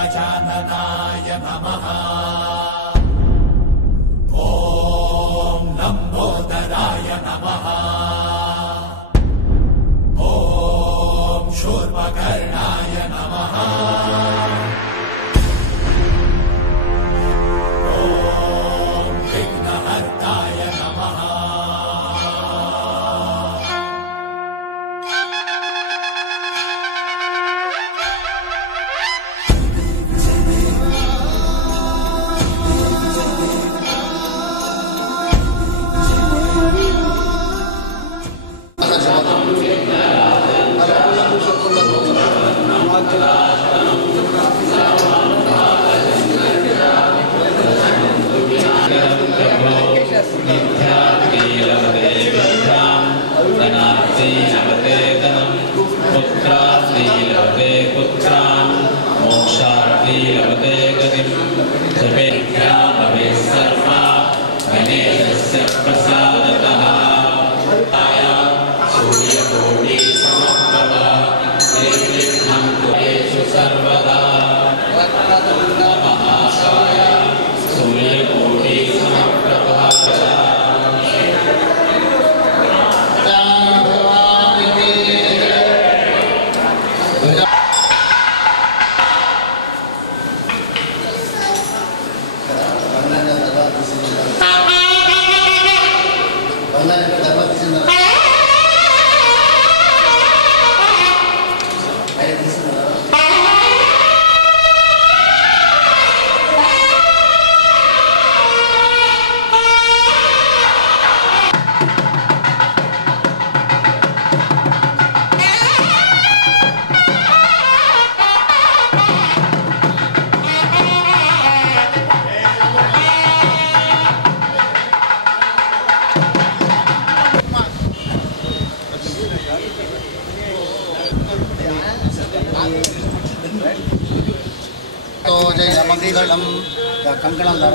गजाननाय नमः। ॐ लम्बोदराय नमः। ॐ शूर्पकर्णाय नमः। ॐ विघ्नहर्ताय नमः।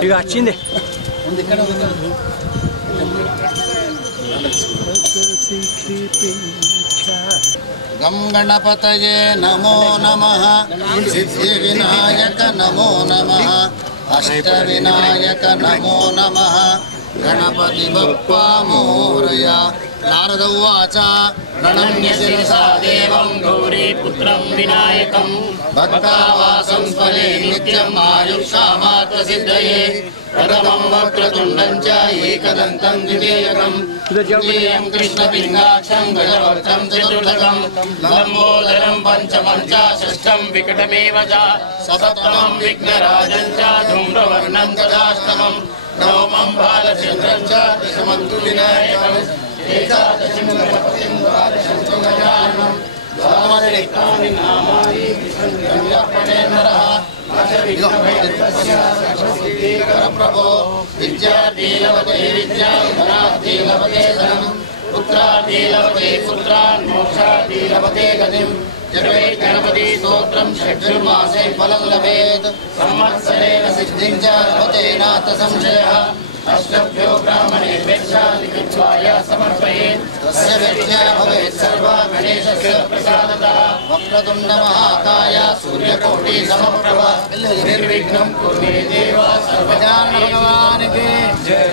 ఇక వచ్చింది గం గణపతయే నమో నమః సిద్ధి వినాయక నమో నమః అష్ట వినాయక నమో నమః గణపతి బప్పా మోరయా. నారద ఉవాచ ప్రణమ్య శిరసా దేవం గౌరీపుత్రం వినాయకం భక్తావాసం స్మరే నిత్యం ఆయుష్కామార్థ సిద్ధయే. ప్రథమం వక్రతుండం చ ఏకదంతం ద్వితీయకం తృతీయం కృష్ణపింగాక్షం గజవక్త్రం చతుర్థకం లంబోదరం పంచమం చ షష్ఠం వికటమేవ చ సప్తమం విఘ్నరాజం చ ధూమ్రవర్ణం తదాష్టమం నవమం బాలచంద్రం చ దశమం తు వినాయకం ఏకాదశం గణపతిం ద్వాదశం తు గజాననం ద్వాదశేకాని నామాని విష్ణుర్యపణే నరః ప్రభో విద్యార్థీలవతే విద్యాధనార్థీలవతే ధనం పుత్రార్థీలవతే పుత్రాన్ మోక్షార్థీలవతే గతిం. జపే గణపతి స్తోత్రం షడ్మాసే ఫలం లభేత్ సంవత్సరేణ సిద్ధిం చ లభతే నాథ సంశయః. అష్టభ్యో బ్రాహ్మణేభ్యక్షాయ సమర్పయేత్ తస్య విద్యా భవేత్ సర్వా గణేశస్య ప్రసాదతః. వక్రతుండ మహాకాయ సూర్యకోటి సమప్రభ నిర్విఘ్నం కురు మే దేవ సర్వజాన భగవానికి జై.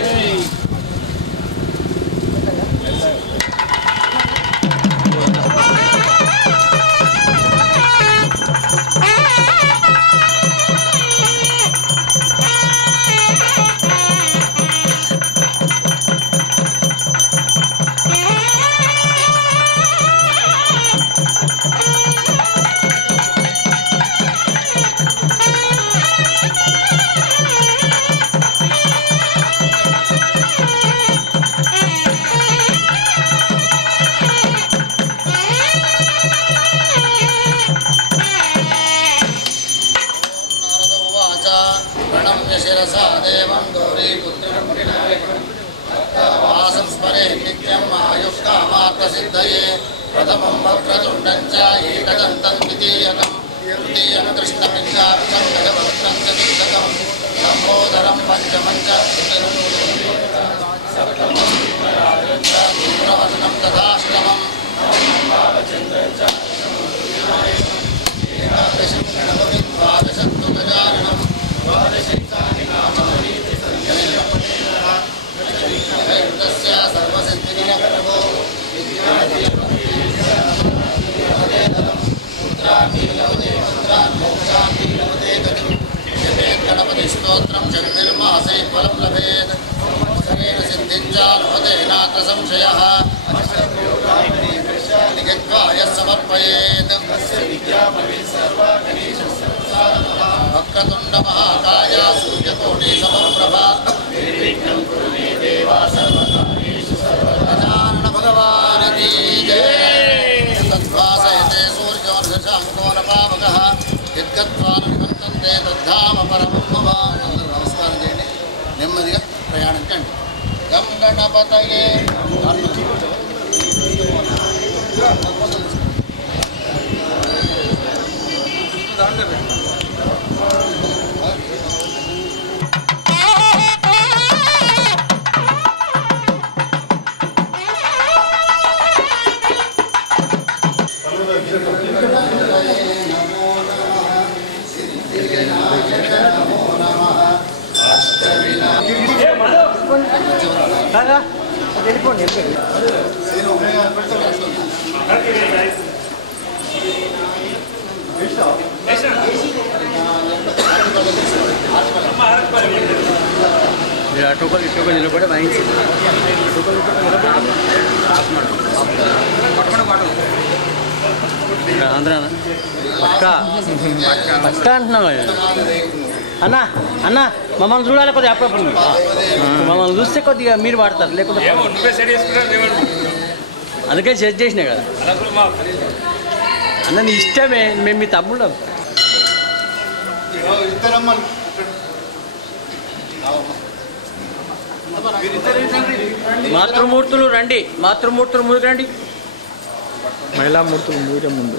प्रणम्य शिरसा देवं गौरीपुत्रं विनायकं वासं स्मरे नित्यं आयुष्कामार्थसिद्धये. प्रथमं वक्रतुण्डं च एकदन्तं द्वितीयकं तृतीयं कृष्णपिङ्गाक्षं गजवक्त्रं चतुर्थकं लम्बोदरं पंचमं च सप्तमं विघ्नराजं च धूम्रवर्णं तथाष्टमं नवमं बालचन्द्रं च एकादशं गणपतिं द्वादशं शक्तिर्मासे फलं लभेत् अवसरेण सिद्धिं चानुभतेनात्र संशयः लिखित्वा यः समर्पयेत् वक्रतुण्डमहाकाय सूर्यकोटिसमप्रभा गजानन भगवान् की जय तद्वासयते सूर्योर्दशाङ्कोनपावकः यद्गत्वा निवर्तन्ते तद्धाम परमं मम नमस्कारं చేయండి నెమ్మదిగా ప్రయాణించండి గం గణపతయే టోకల్ నిలబడి వాయించింది ఆంధ్రానా పక్క పక్క అంటున్నావు అన్న అన్న మమ్మల్ని చూడాలి కొద్దిగా అప్పుడప్పుడు మమ్మల్ని చూస్తే కొద్దిగా మీరు వాడతారు లేకపోతే అందుకే సెట్ చేసినా కదా అన్న నీ ఇష్టమే మేము మీ తమ్ముడు మాతృమూర్తులు రండి మాతృమూర్తులు ముందుకు రండి మహిళామూర్తులు ముందు ముందు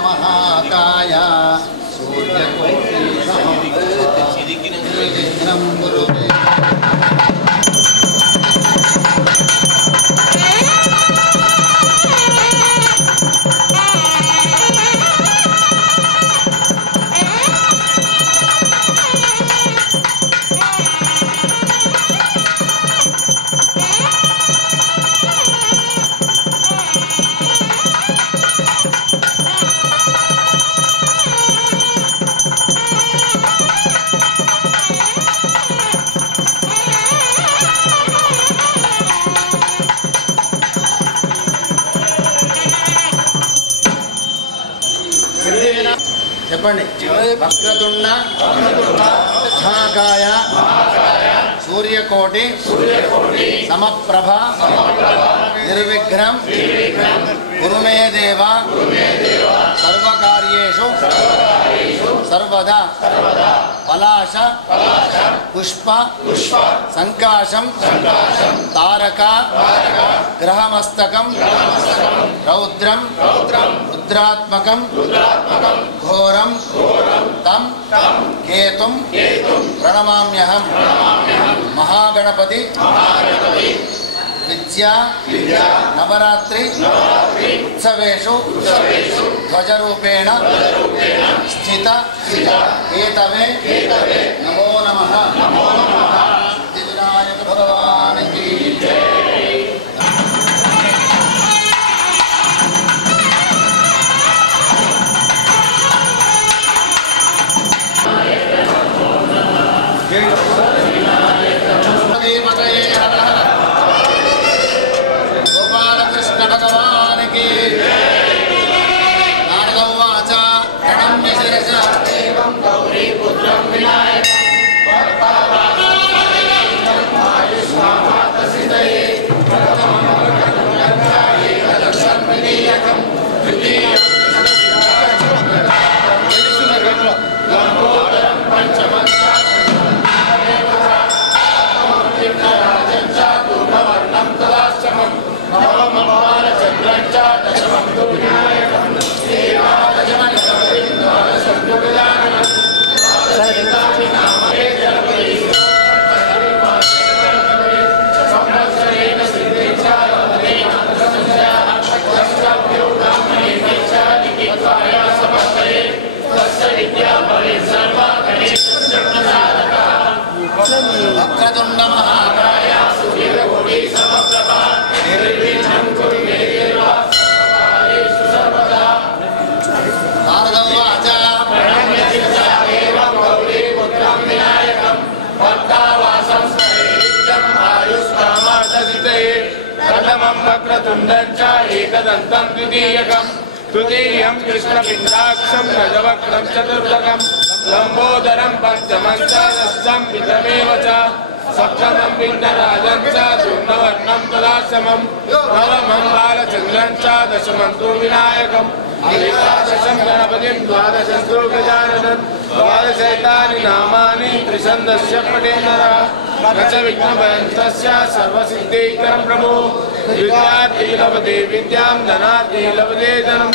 महाकाय सूर्यकोटि निर्विघ्नं कुरु मे చెప్పండి వక్రతుండ మహాకాయ సూర్యకోటి సమప్రభ నిర్విఘ్నం కురు మే దేవ సర్వకార్యేషు సర్వదా పలాశ పుష్ప సంకాశం తారక గ్రహమస్తకం రౌద్రం రుద్రాత్మకం ఘోరం తం కేతుం ప్రణమామ్యహం మహాగణపతి విద్యా నవరాత్రి ఉత్సవేషు ధ్వజరూపేణ స్థిత ఏతవే నమో నమః సిద్ధివినాయక భగవానికి भगवान की नारदवाच प्रणम्य शिरसा देवं गौरी पुत्रं विनायकं వక్రతుండ మహాకాయ సూర్యకోటి సమప్రభా నిర్విఘ్నం కురు మే దేవ సర్వకార్యేషు సర్వదా. భారతవాచ ప్రణమ్య శిరసా దేవం గౌరీ పుత్రం వినాయకం భక్తావాసం స్మరే నిత్యం ఆయుష్కామార్థసిద్ధయే. ప్రథమం వక్రతుండం చ ఏకదంతం ద్వితీయకం తృతీయం కృష్ణపిండాక్షం గజవక్రం చతుర్థకం లంబోదరం పంచమం చ షష్ఠం విధమేవ చ సప్తమం విఘ్నరాజం చ దుర్వర్ణం తదాసమం నవమం బాలచంద్రం చ దశమం తు వినాయకం ఏకాదశం గణపతిం ద్వాదశం తు గజాననం ద్వాదశైతాని నామాని త్రిశందస్య పఠేన్నరః రచ విఘ్నభయంతస్య సర్వసిద్ధైకరం ప్రభో. విద్యార్థి లభతే విద్యాం ధనార్థి లభతే ధనం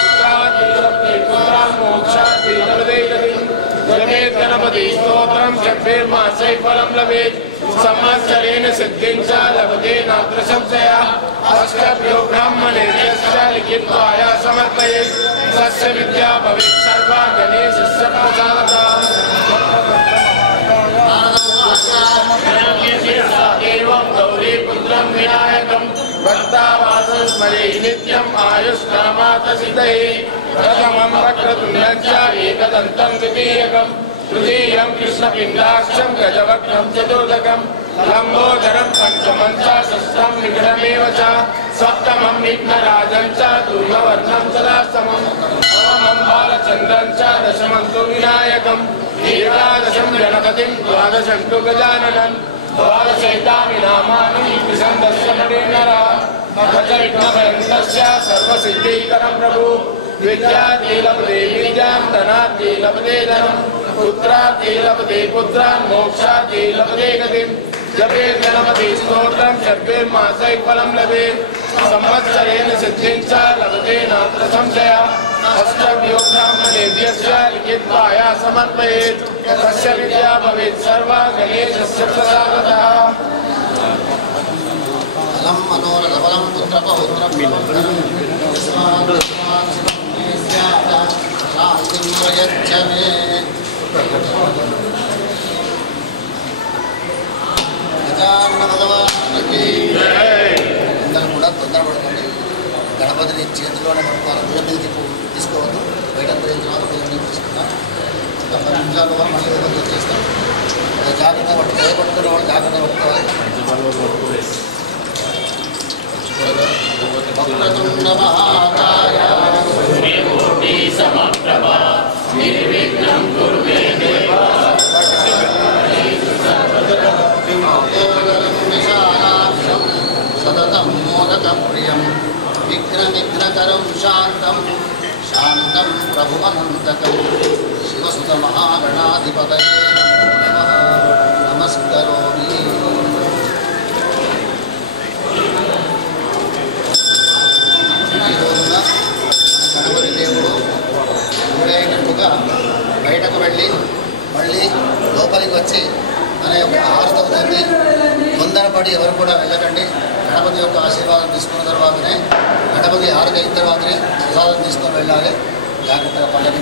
పుత్రార్థి లభతే పుత్రాం మోక్షార్థి లభతే గతిం. జపేత్ గణపతి స్తోత్రం జపేర్మాసై ఫలం లభేత్ సంవత్సరేణ సిద్ధిం చ లభతే నాత్ర సంశయః. అష్టభ్యో బ్రాహ్మణేభ్యశ్చ లిఖిత్వాయ సమర్పయేత్ తస్య విద్యా భవేత్ సర్వా గణేశస్య ప్రసాదతః. దేవం గౌరీ పుత్రం వినాయకం భక్తావాసం స్మరే నిత్యం ఆయుష్కామార్థసిద్ధయే. ప్రథమం వక్రతుండం చ ఏకదంతం ద్వితీయకం తృతీయం కృష్ణపిండాక్షం గజవక్రం చతుర్థకం లంబోదరం పంచమం చ షష్ఠం విఘ్నమేవ చ సప్తమం విఘ్నరాజం చ దుర్వర్ణం తదాస్తమం నవమం బాలచంద్రం చ దశమం తు వినాయకం ఏకాదశం గణపతిం ద్వాదశం తు గజాననం ద్వాదశైతాని నామాని త్రిశందస్య పఠేన్నరః రచ విఘ్నభయంతస్య సర్వసిద్ధైకరం ప్రభో. విద్యార్థి లభతే విద్యాం ధనార్థి లభతే ధనం పుత్రార్థి లభతే పుత్రాన్ మోక్షార్థి లభతే గతిం. జపేత్ గణపతి స్తోత్రం జపేర్మాసై ఫలం లభేత్ సంవత్సరేణ సిద్ధిం చ లభతే నాత్ర సంశయః. అష్టభ్యో బ్రాహ్మణేభ్యశ్చ లిఖిత్వాయ సమర్పయేత్ తస్య విద్యా భవేత్ సర్వా గణేశస్య ప్రసాదతః. ఫలం మనోరథఫలం పుత్రపౌత్రం శాంతిం ప్రయచ్చ మే. గజానన భగవానికి అందరూ కూడా తొందరపడుతుంది. గణపతిని చేతిలోనే పట్టుకోవాలి, భుజం మీదకి తీసుకోవద్దు. బయట పోయిన తర్వాత భుజం మీద తీసుకుంటాం. ఒక 10 నిమిషాలు మళ్ళీ వచ్చేస్తాం. జాగ్రత్త పట్టుకునే వాళ్ళు జాగ్రత్త పట్టుకోవాలి. వక్రతుండ మహాకాయ సూర్యకోటి సమప్రభా నిర్విఘ్నం కురు మే దేవ విశాలాక్షం సతతం మోదకప్రియం విఘ్నకరం శాంతం శాంతం ప్రభువనంతకం శివసుత మహాగణాధిపతయే నమో నమః. నమస్కరోమి. ఈ రోజున మన గణపతి దేవుడు ఊరేగినట్టుగా బయటకు వెళ్ళి మళ్ళీ లోపలికి వచ్చి మన యొక్క హారతవుతుంది. తొందరపడి ఎవరు కూడా వెళ్ళకండి. గణపతి యొక్క ఆశీర్వాదం తీసుకున్న తర్వాతనే, గణపతి హారతి అయిన తర్వాతనే ప్రసాదం తీసుకొని వెళ్ళాలి. జాగ్రత్తగా పల్లకి.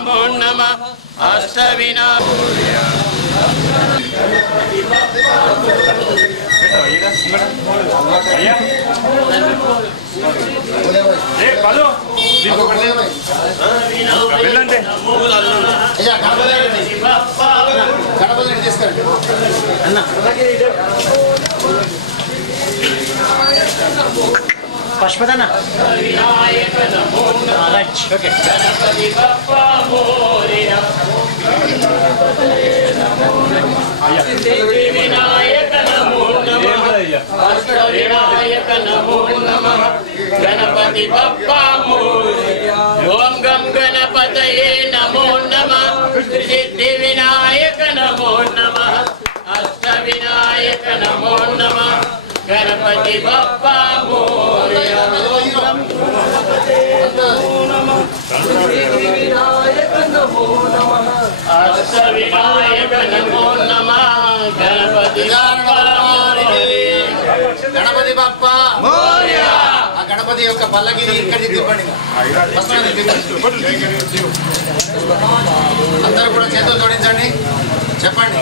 नमो नमः పశుపతన్న ఓకే विनायक नमो नमः अष्टविनायक नमो नमः गणपति बप्पा मोरया ओम गम गणपतये नमो नमः सिद्धि विनायक नमो नमः अष्टविनायक नमो नमः गणपति बप्पा मोरया ओम गम विनायक नमो नमः अष्टविनायक नमो नमः गणपति గణపతి బప్ప మోరియా ఆ గణపతి యొక్క పల్లకిని ఇక్కడ తిప్పండి అందరూ కూడా చేతులు జోడించండి చెప్పండి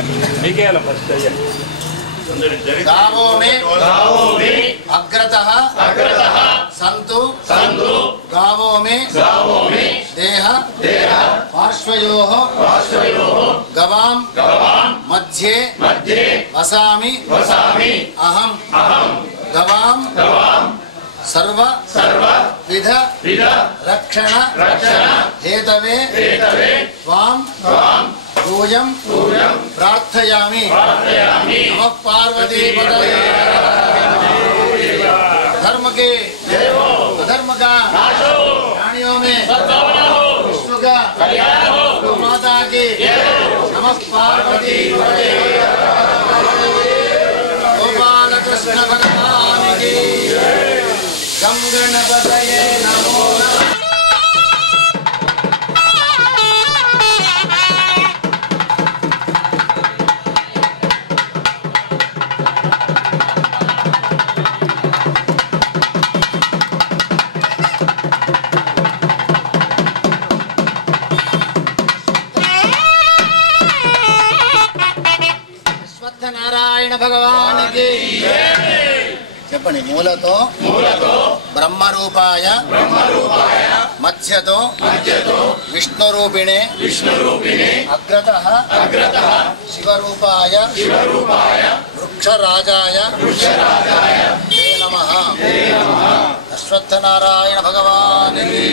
गावो में अग्रतः संतु गावो में देह पार्श्वयोः गवाम मध्ये वसामि अहम गवाम सर्व विध रक्षण हेतवे त्वां पूजं प्रार्थयामि नमः पार्वती पतये धर्म के अधर्म का प्राणियों में विष्णु का माता की नमः पार्वती पतये गोपाल कृष्ण भगवान की गम गणपतये नमो नमः नारायण भगवान की చెప్పండి మూలతో బ్రహ్మ రూపాయ మధ్యతో విష్ణు రూపిణే అగ్రతః శివరూపాయ వృక్షరాజాయ తే నమః అశ్వత్థనారాయణ భగవాన్ की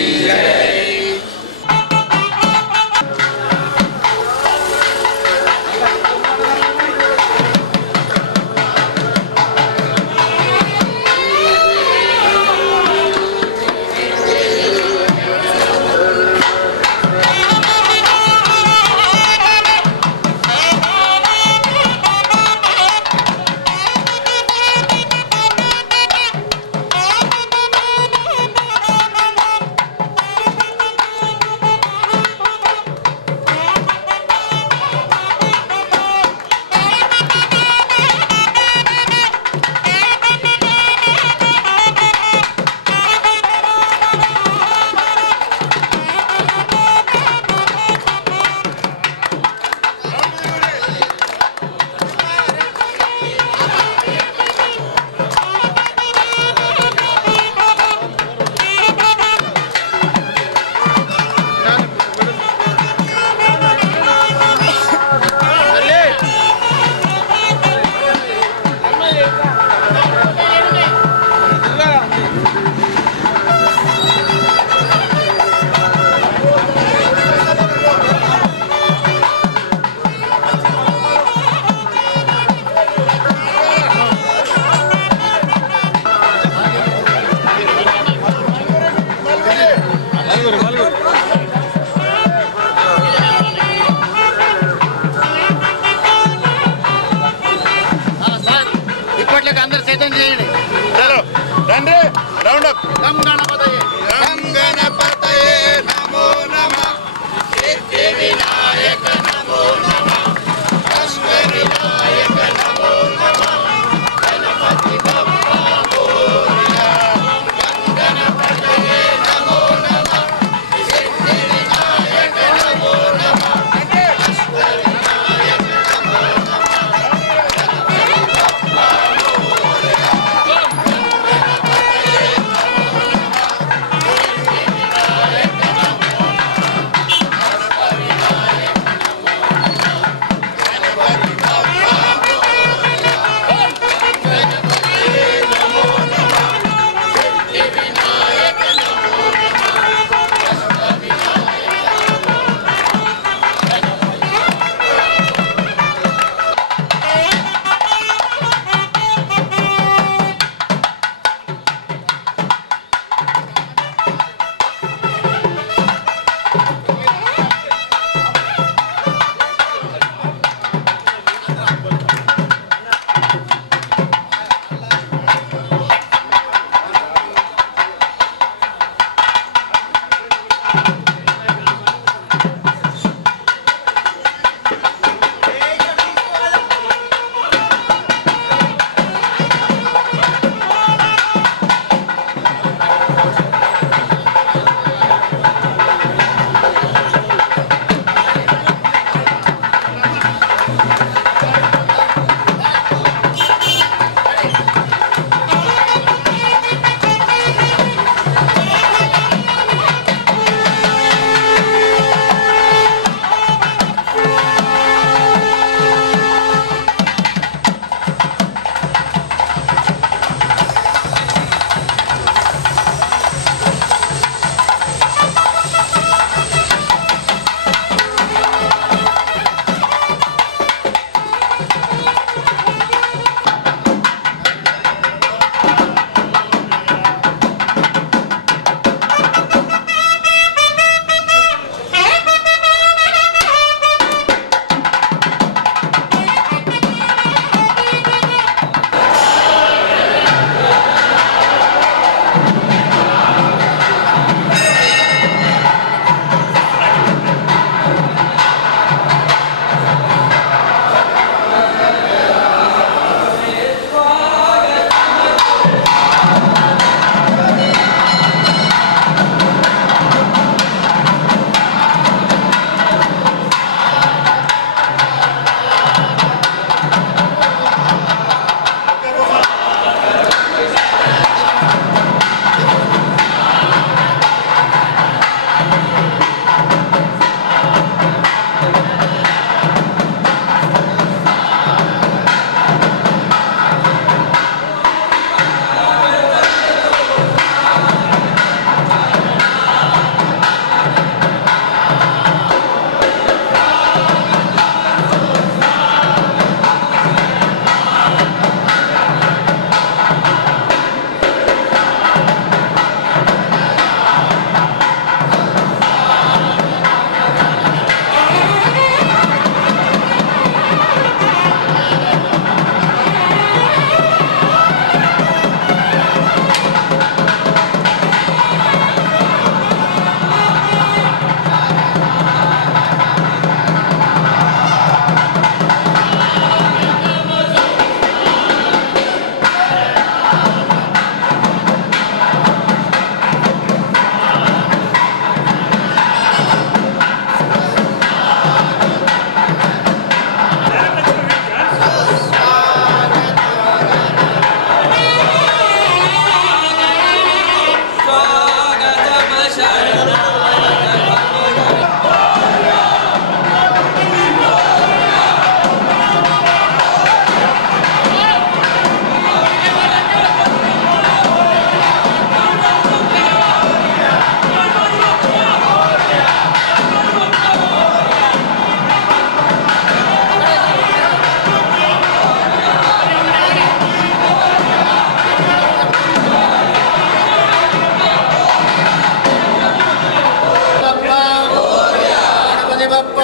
గణపతి బప్ప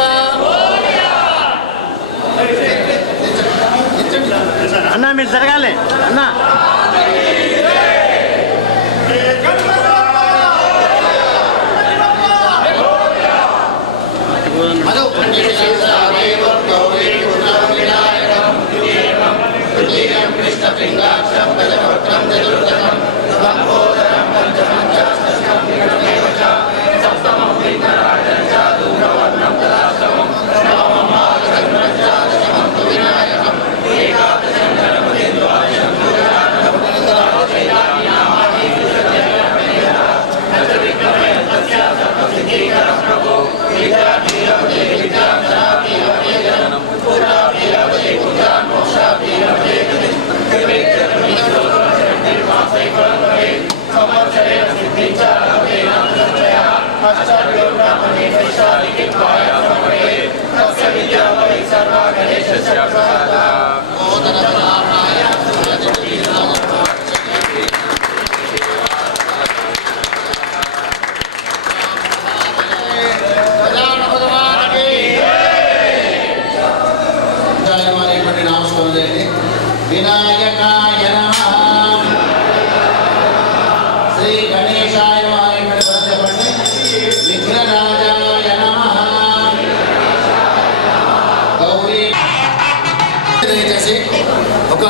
అన్న మీరు జరగాలి అన్న వినాయకాయ నమః శ్రీ గణేశాయ చెప్పండి విఘ్నరాజాయ నమః గౌరీ దయచేసి ఒక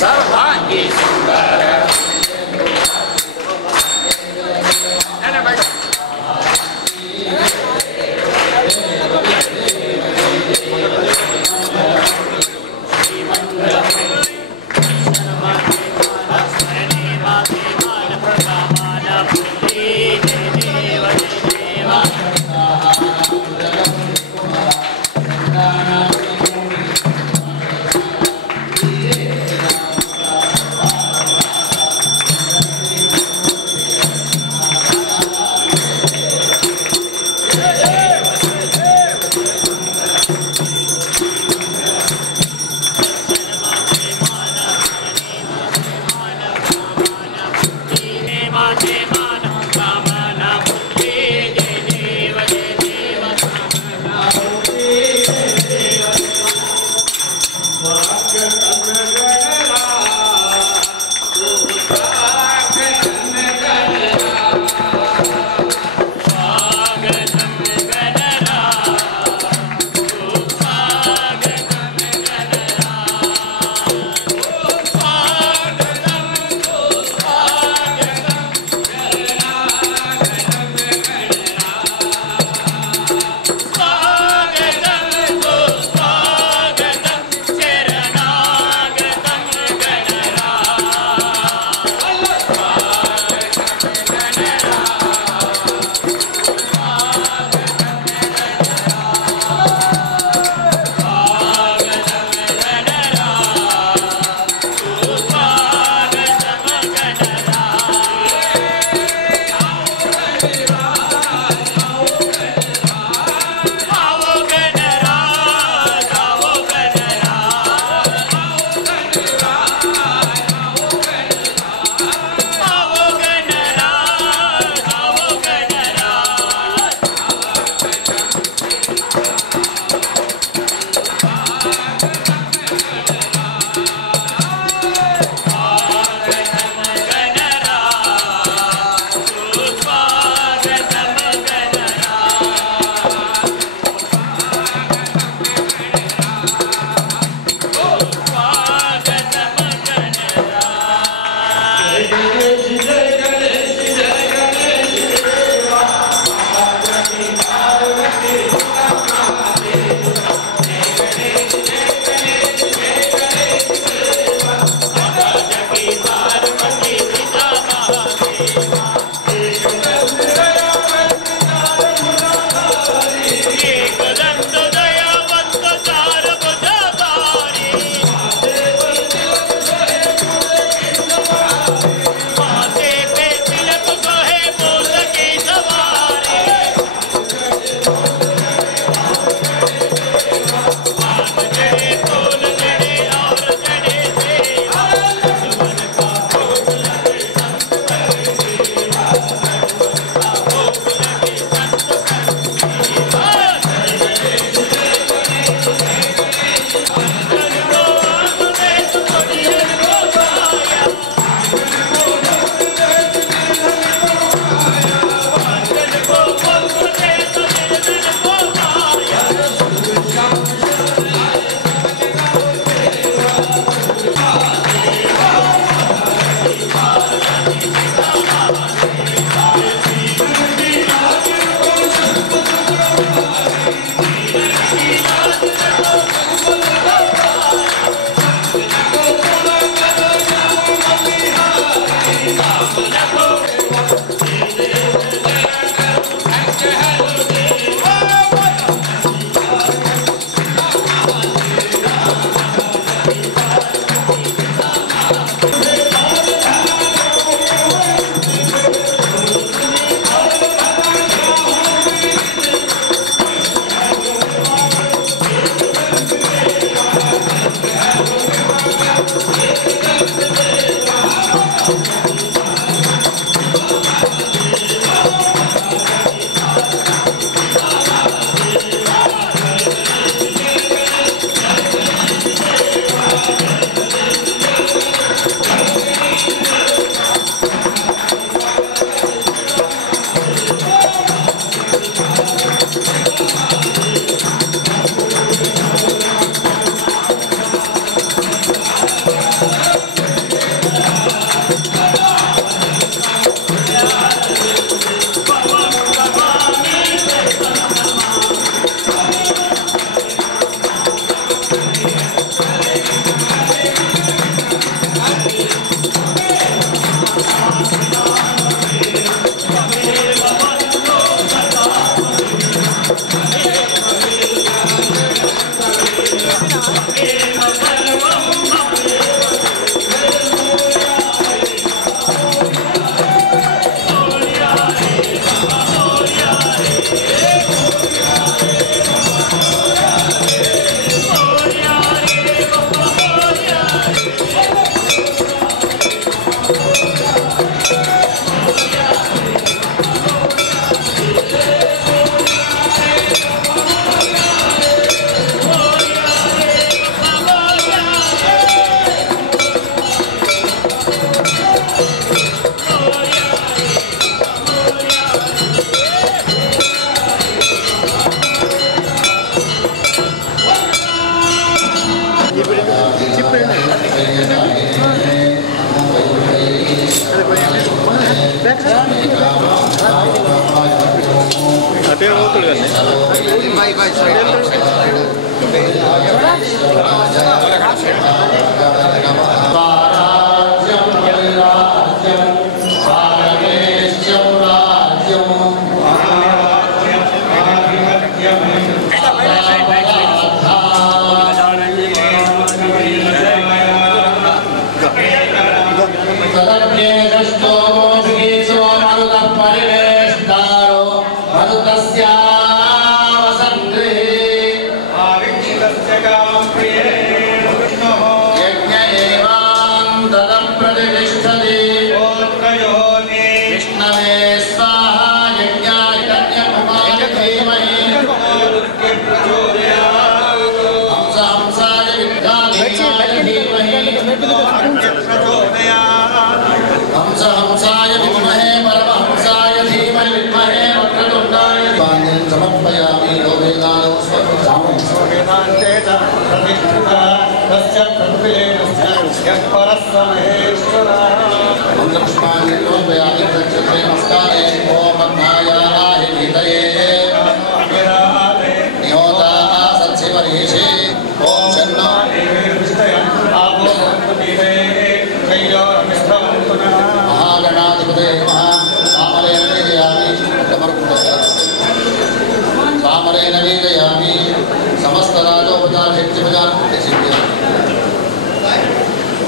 सर्वांगी सुंदर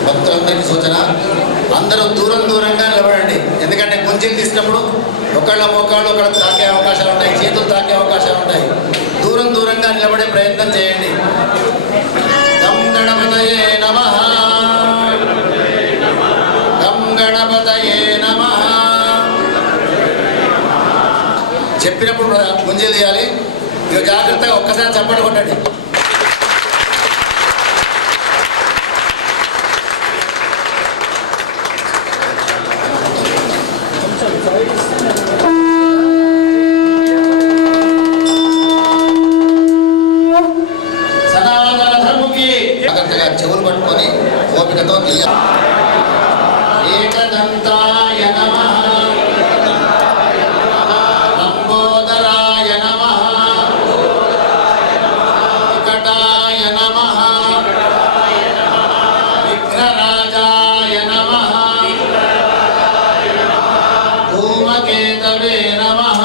భక్తులందరికీ సూచన, అందరూ దూరంగా నిలబడండి. ఎందుకంటే గుంజీలు తీసినప్పుడు ఒకళ్ళ మోకాళ్ళు ఒకళ్ళు తాకే అవకాశాలు ఉంటాయి, చేతులు తాకే అవకాశాలు ఉంటాయి. దూరంగా నిలబడే ప్రయత్నం చేయండి. గం గణపతయే నమః, గం గణపతయే నమః చెప్పినప్పుడు గుంజీలు తీయాలి. ఇక జాగ్రత్తగా ఒక్కసారి చప్పట్లు కొట్టండి. జాగ్రత్తగా చెవులు పట్టుకొని ఓపికతో తీయాలి. ఏకదంతాయ నమః, లంబోదరాయ నమః, వికటాయ నమః, విఘ్నరాజాయ నమః, ధూమకేతవే నమః,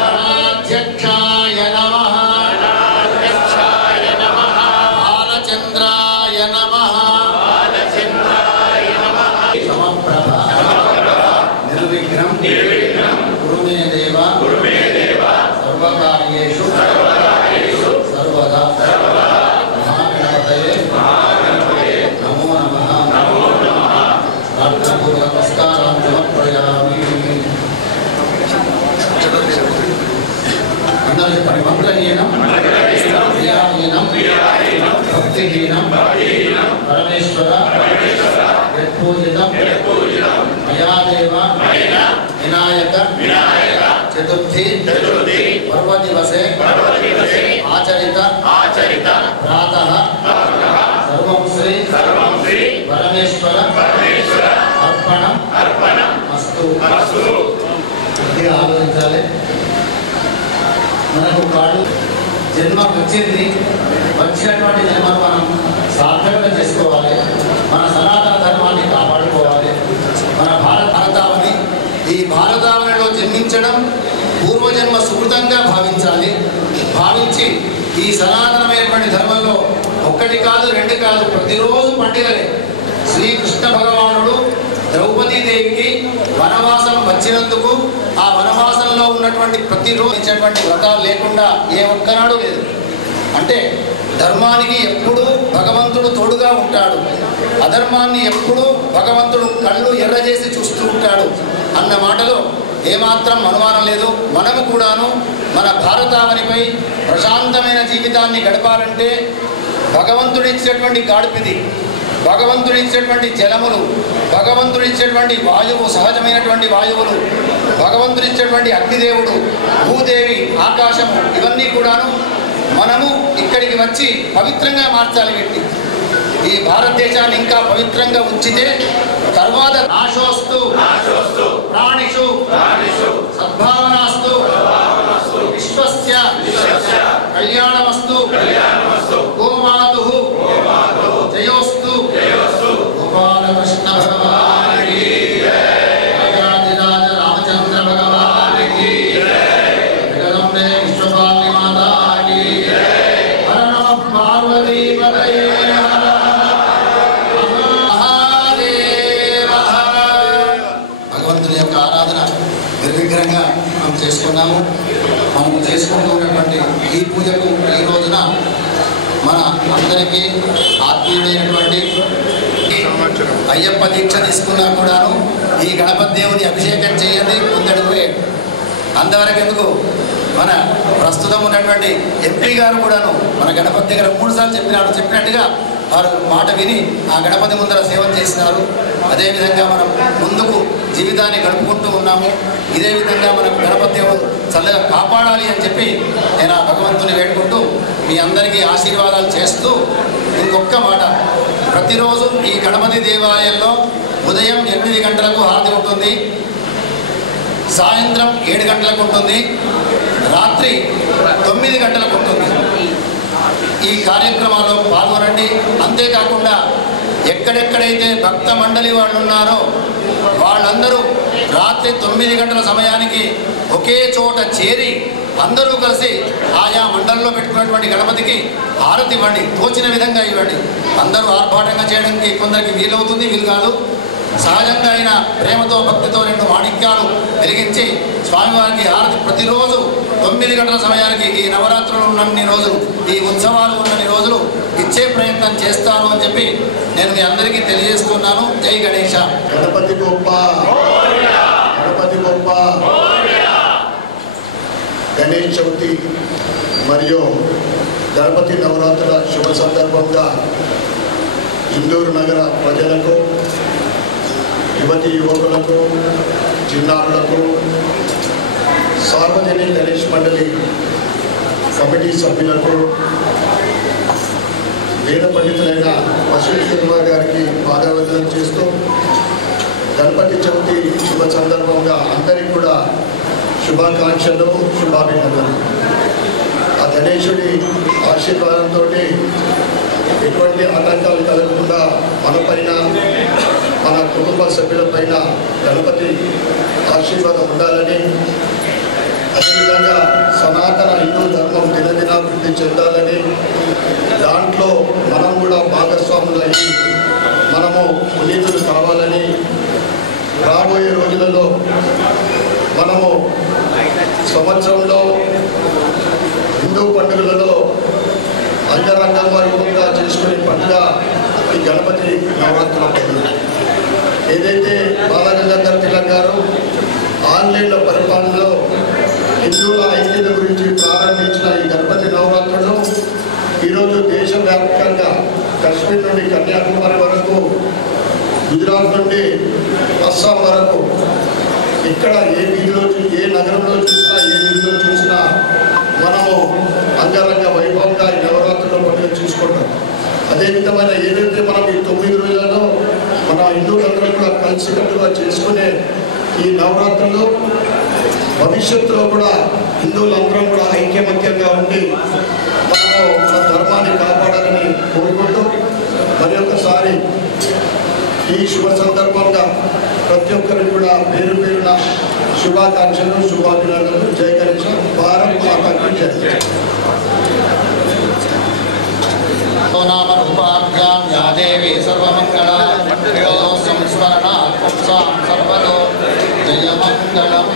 గణాధ్యక్షాయ నమః, బాలచంద్రాయ నమః, నిర్విఘ్నం కురు మే దేవ సర్వకార్యేషు సర్వదా. మహాగణపతయే నమో నమః. ప్రార్థనాపూర్వక నమస్కారం సమర్పయామి. అందరూ చెప్పండి. మంత్రహీనం, క్రియాహీనం, భక్తిహీనం, పరమేశ్వర యత్పూజితం మయాదేవ వినాయక చతుర్థి పర్వదివసే ఆచరిత ప్రాతః సర్వం శ్రీ పరమేశ్వర అర్పణం అస్తు. కొద్దిగా ఆలోచించాలి. మనకు కాడు జన్మ వచ్చింది, వచ్చినటువంటి జన్మను మనం సార్థకంగా చేసుకోవాలి. మన సనాతన ధర్మాన్ని కాపాడుకోవాలి. మన భారతావని, ఈ భారతావనిలో జన్మించడం పూర్వజన్మ సుకృతంగా భావించాలి. భావించి ఈ సనాతనమైనటువంటి ధర్మంలో ఒక్కటి కాదు, రెండు కాదు, ప్రతిరోజు పండుగలే. శ్రీకృష్ణ భగవానుడు ద్రౌపదీదేవికి వనవాసం వచ్చినందుకు ఆ వనవాసంలో ఉన్నటువంటి ప్రతిరోజు ఇచ్చేటువంటి వ్రతాలు లేకుండా ఏ ఒక్కనాడు లేదు. అంటే ధర్మానికి ఎప్పుడూ భగవంతుడు తోడుగా ఉంటాడు, అధర్మాన్ని ఎప్పుడూ భగవంతుడు కళ్ళు ఎర్రజేసి చూస్తూ ఉంటాడు అన్న మాటలో ఏమాత్రం అనుమానం లేదు. మనము కూడాను మన భారతావనిపై ప్రశాంతమైన జీవితాన్ని గడపాలంటే భగవంతుడిచ్చేటువంటి గాడిపిది, భగవంతుడిచ్చేటువంటి జలములు, భగవంతుడిచ్చేటువంటి వాయువు, సహజమైనటువంటి వాయువులు, భగవంతుడిచ్చేటువంటి అగ్నిదేవుడు, భూదేవి, ఆకాశము, ఇవన్నీ కూడాను మనము ఇక్కడికి వచ్చి పవిత్రంగా మార్చాలి. వీటిని ఈ భారతదేశాన్ని ఇంకా పవిత్రంగా ఉంచితే తర్వాత నాశోస్తు ప్రాణిషు సద్భావనాస్తు చేసుకున్నాము. మనము చేసుకుంటూ ఉన్నటువంటి ఈ పూజకు ఈ రోజున మన అందరికీ ఆత్మీయుడైనటువంటి అయ్యప్ప దీక్ష తీసుకున్నా కూడాను ఈ గణపతి దేవుని అభిషేకం చేయండి ముందడుగు వేయండి. అంతవరకు ఎందుకు మన ప్రస్తుతం ఉన్నటువంటి ఎంపీ గారు కూడాను మన గణపతి దగ్గర 3 సార్లు చెప్పినట్టుగా వారు మాట విని ఆ గణపతి ముందర సేవ చేసినారు. అదేవిధంగా మనం ముందుకు జీవితాన్ని గడుపుకుంటూ ఉన్నాము. ఇదే విధంగా మనం గణపతి దేవుడు చల్లగా కాపాడాలి అని చెప్పి నేను ఆ భగవంతుని వేడుకుంటూ మీ అందరికీ ఆశీర్వాదాలు చేస్తూ ఇంకొక మాట, ప్రతిరోజు ఈ గణపతి దేవాలయంలో ఉదయం 8 గంటలకు హారతి ఉంటుంది, సాయంత్రం 7 గంటలకు ఉంటుంది, రాత్రి 9 గంటలకు ఉంటుంది. ఈ కార్యక్రమాల్లో పాల్గొనండి. అంతేకాకుండా ఎక్కడెక్కడైతే భక్త మండలి వాళ్ళు ఉన్నారో వాళ్ళందరూ రాత్రి 9 గంటల సమయానికి ఒకే చోట చేరి అందరూ కలిసి ఆయా మండలంలో పెట్టుకున్నటువంటి గణపతికి హారతి ఇవ్వండి, తోచిన విధంగా ఇవ్వండి. అందరూ ఆర్భాటంగా చేయడానికి కొందరికి వీలవుతుంది, వీలు కాదు. సహజంగా అయిన ప్రేమతో భక్తితో 2 మాణిక్యాలు వెలిగించి స్వామివారికి హారతి ప్రతిరోజు 9 గంటల సమయానికి ఈ నవరాత్రులు ఉన్నన్ని రోజులు, ఈ ఉత్సవాలు ఉన్నన్ని రోజులు ఇచ్చే ప్రయత్నం చేస్తాను అని చెప్పి నేను మీ అందరికీ తెలియజేస్తున్నాను. జై గణేశ. గణపతి గొప్ప, గణపతి గొప్ప. గణేష్ చవితి మరియు గణపతి నవరాత్రుల శుభ సందర్భంగా ఇందూరు నగర ప్రజలకు, యువతి యువకులకు, చిన్నారులకు, సార్వజనిక గణేష్ మండలి కమిటీ సభ్యులకు, వేద పండితులైన అశ్విని శర్మ గారికి పాదవందనం చేస్తూ గణపతి చవితి శుభ సందర్భంగా అందరికీ కూడా శుభాకాంక్షలు, శుభాభినందనలు. ఆ గణేశుడి ఆశీర్వాదంతో ఎటువంటి ఆటంకాలు కలగకుండా మనపైన, మన కుటుంబ సభ్యులపైన గణపతి ఆశీర్వాదం ఉండాలని, అదేవిధంగా సనాతన హిందూ ధర్మం దినదినాభివృద్ధి చెందాలని, దాంట్లో మనం కూడా భాగస్వాములు అయ్యి మనము పునీతులు కావాలని, రాబోయే రోజులలో మనము సంవత్సరంలో హిందూ పండుగలలో అంగరంగ వైభవంగా చేసుకునే పండుగ ఈ గణపతి నవరాత్రుల పండుగ. ఏదైతే బాలగంగాధర్ తిలక్ గారు ఆన్లైన్లో పరిపాలనలో హిందువుల ఐక్యత గురించి ప్రారంభించిన ఈ గణపతి నవరాత్రులు ఈరోజు దేశవ్యాప్తంగా కశ్మీర్ నుండి కన్యాకుమారి వరకు, గుజరాత్ నుండి అస్సాం వరకు ఇక్కడ ఏ వీధిలో ఏ నగరంలో చూసినా, ఏ వీధిలో చూసినా మనము అంగరంగ వైభవంగా ఈ నవరాత్రుల పండుగ చూసుకుంటాం. అదేవిధమైన ఏదైతే మనం ఈ 9 రోజులలో మన హిందువులందరూ కూడా కలిసికట్టుగా చేసుకునే ఈ నవరాత్రులు భవిష్యత్తులో కూడా హిందువులందరం కూడా ఐక్యమత్యంగా ఉండి మనము మన ధర్మాన్ని కాపాడాలని కోరుకుంటూ మరి ఒకసారి ఈ శుభ సందర్భంగా ప్రతి ఒక్కరికి కూడా పేరు పేరున శుభాకాంక్షలు, శుభాభినందనలు. జై గణేశ. భారత్ మాతాకి జై. నామరూపాభ్యాం యా దేవి సర్వమంగళ సంస్మరణ పుంసాం సర్వతో జయమంగళం.